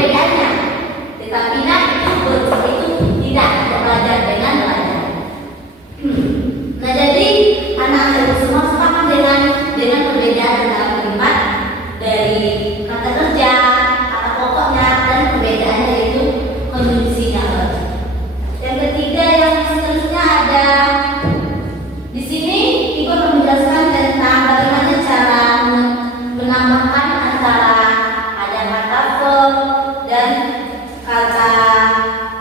perbedaannya. Tetapi itu tidak belajar dengan belajar. Nah, jadi anak-anak itu semua sepakat dengan perbedaan dalam kalimat dari kata kerja, kata pokoknya, dan perbedaannya itu konjungsinya. Yang ketiga yang seterusnya ada di sini Ibu akan menjelaskan tentang bagaimana cara menambahkan antara ada kata verb dan kata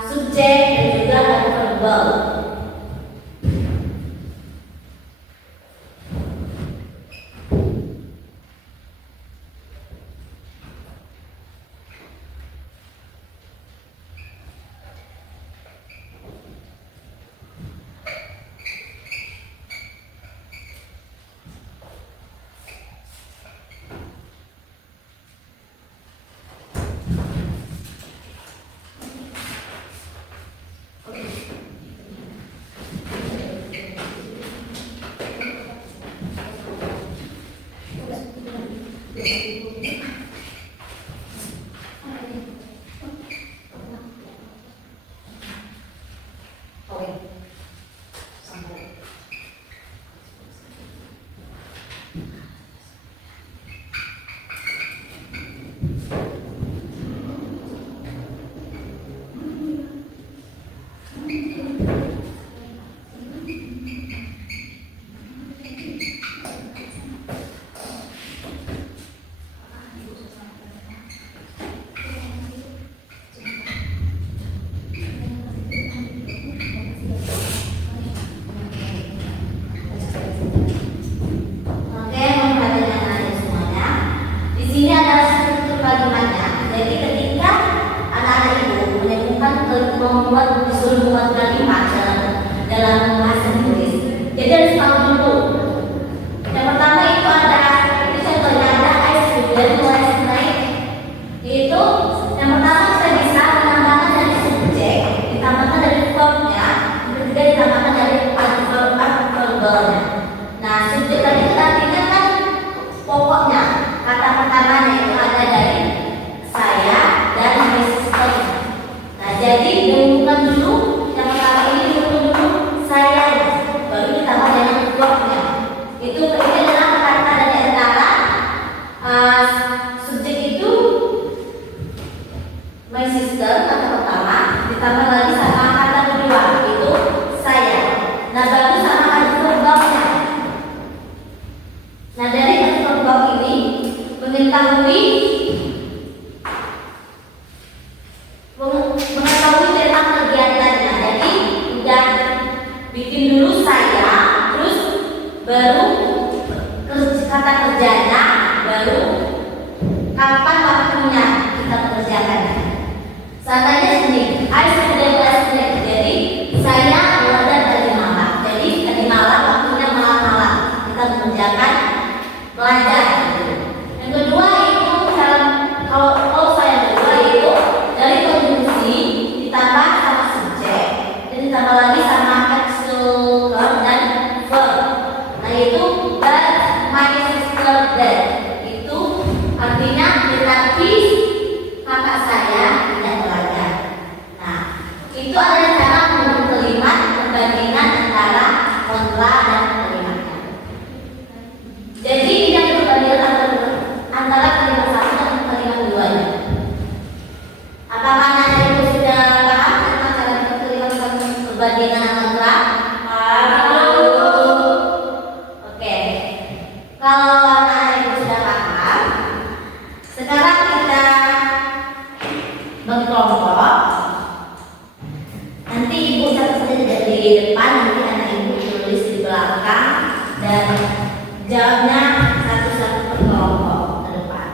subjek dan juga kata verbal. Disuruh membuat kalimat dalam bahasa Inggris. Jadi harus tahu dulu. Yang pertama itu ada, ini contohnya ada I student last night. Itu yang pertama kita bisa menambahkan dari subjek, ditambahkan dari verbnya, yang ketiga ditambahkan dari verbalnya. Nah, subjek tadi kita artinya kan pokoknya. Kata pertamanya itu ada dari saya dan my sister. Nah, jadi dihubungkan dulu yang pertama ini dihubungkan dulu saya, baru ditambah dengan verbnya. Itu adalah kata dari antara subjek itu my sister kata pertama, ditambah lagi sama kata kedua itu saya. Nah, baru sama kata verbalnya. Nah, dari kata verbal ini mengetahui tentang kegiatannya. Jadi udah bikin dulu saya, terus baru kata kerjanya, baru kapan waktunya kita kerjakan. Contohnya sini, I student last night. Jadi saya belajar tadi malam. Jadi tadi malam waktunya malam-malam kita mengerjakan belajar. Yang kedua itu kalau saya kedua itu dari konjungsi ditambah sama subjek dan ditambah lagi sama adjective dan verb. Nah, itu that my sister that itu artinya tetapi kakak saya tidak belajar. Nah, itu adalah cara membentuk kalimat perbandingan antara kontra dan kalimatnya. Jadi tidak perbandingan antara kalimat satu dan kalimat keduanya. Apakah Anda itu sudah paham tentang cara kalimat perbandingan antara? Oke. Kalau Anda itu sudah paham, sekarang kita berkelompok. Nanti ibu satu saja tidak di depan, nanti anak ibu tulis di belakang dan jawabnya satu-satu per kelompok ke depan.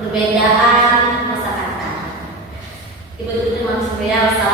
Perbedaan kosakata. Ibu terima kasih.